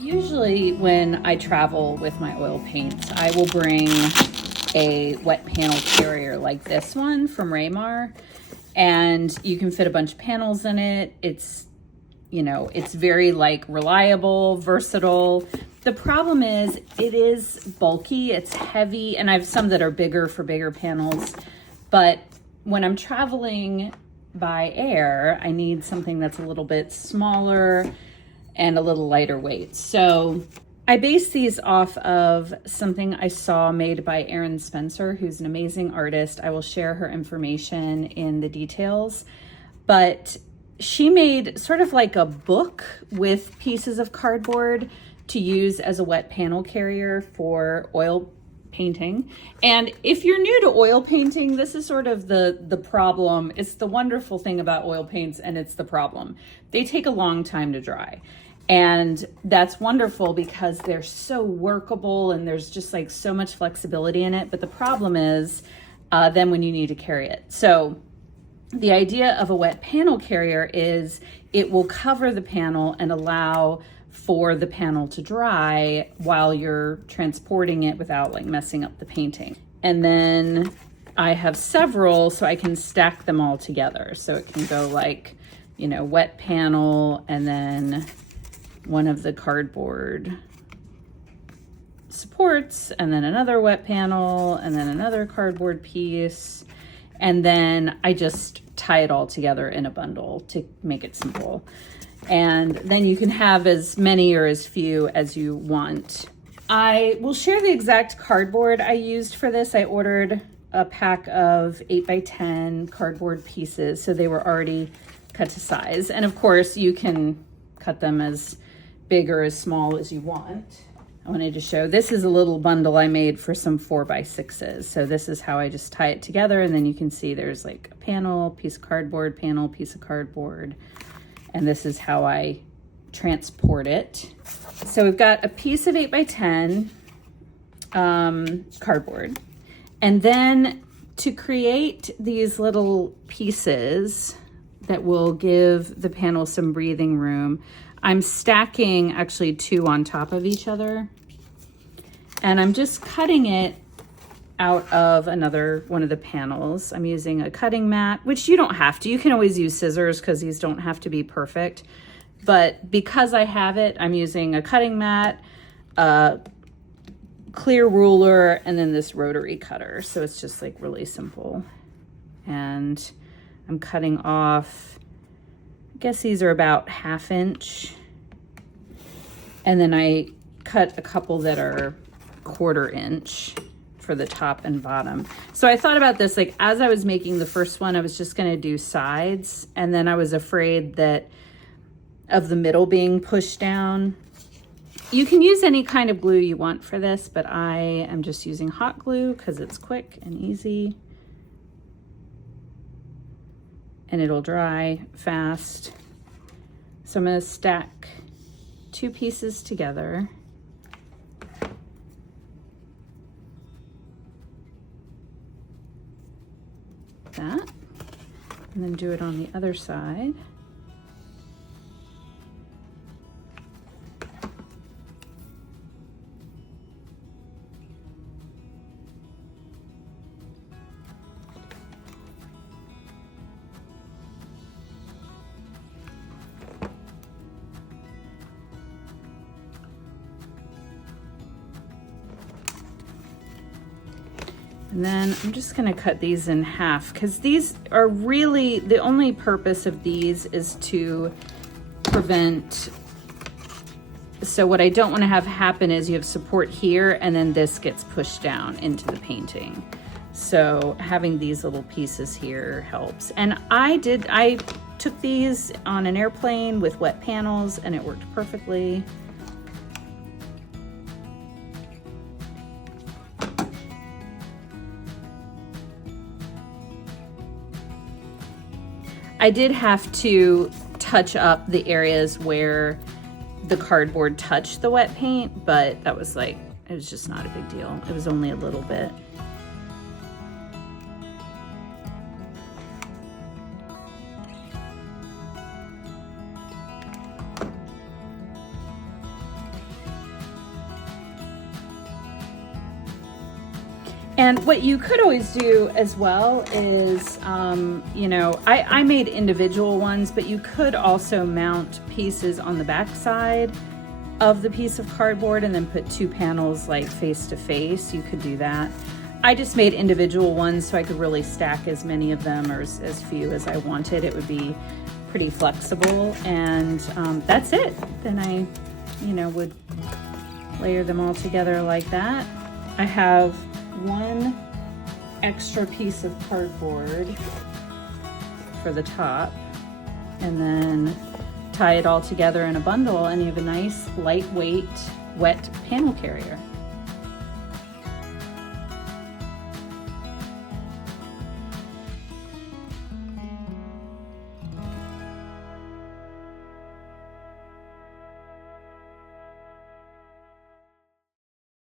Usually when I travel with my oil paints, I will bring a wet panel carrier like this one from Raymar, and you can fit a bunch of panels in it. It's, you know, it's very like reliable, versatile. The problem is it is bulky, it's heavy, and I have some that are bigger for bigger panels, but when I'm traveling by air, I need something that's a little bit smaller and a little lighter weight. So I base these off of something I saw made by Erin Spencer, who's an amazing artist. I will share her information in the details, but she made sort of like a book with pieces of cardboard to use as a wet panel carrier for oil painting. And if you're new to oil painting, this is sort of the problem. It's the wonderful thing about oil paints, and it's the problem. They take a long time to dry. And that's wonderful because they're so workable and there's just like so much flexibility in it. But the problem is then when you need to carry it. So the idea of a wet panel carrier is it will cover the panel and allow for the panel to dry while you're transporting it without like messing up the painting. And then I have several so I can stack them all together. So it can go like, you know, wet panel and then one of the cardboard supports and then another wet panel and then another cardboard piece. And then I just tie it all together in a bundle to make it simple. And then you can have as many or as few as you want. I will share the exact cardboard I used for this. I ordered a pack of 8x10 cardboard pieces, so they were already cut to size. And of course, you can cut them as big or as small as you want. I wanted to show, this is a little bundle I made for some 4x6s. So this is how I just tie it together, and then you can see there's like a panel, piece of cardboard, panel, piece of cardboard. And this is how I transport it. So we've got a piece of 8x10 cardboard. And then to create these little pieces that will give the panel some breathing room, I'm stacking actually two on top of each other. And I'm just cutting it out of another one of the panels. I'm using a cutting mat, which you don't have to. You can always use scissors because these don't have to be perfect. But because I have it, I'm using a cutting mat, a clear ruler, and then this rotary cutter. So it's just like really simple. And I'm cutting off, I guess these are about 1/2 inch. And then I cut a couple that are 1/4 inch for the top and bottom. So I thought about this, like as I was making the first one, I was just gonna do sides, and then I was afraid that of the middle being pushed down. You can use any kind of glue you want for this, but I am just using hot glue because it's quick and easy. And it'll dry fast. So I'm gonna stack two pieces together. That, and then do it on the other side. And then I'm just gonna cut these in half because these are really, the only purpose of these is to prevent, so what I don't wanna have happen is you have support here and then this gets pushed down into the painting. So having these little pieces here helps. And I took these on an airplane with wet panels and it worked perfectly. I did have to touch up the areas where the cardboard touched the wet paint, but that was like, it was just not a big deal. It was only a little bit. And what you could always do as well is, you know, I made individual ones, but you could also mount pieces on the back side of the piece of cardboard and then put two panels like face to face. You could do that. I just made individual ones so I could really stack as many of them or as few as I wanted. It would be pretty flexible, and that's it. Then I, you know, would layer them all together like that. I have one extra piece of cardboard for the top, and then tie it all together in a bundle, and you have a nice lightweight wet panel carrier.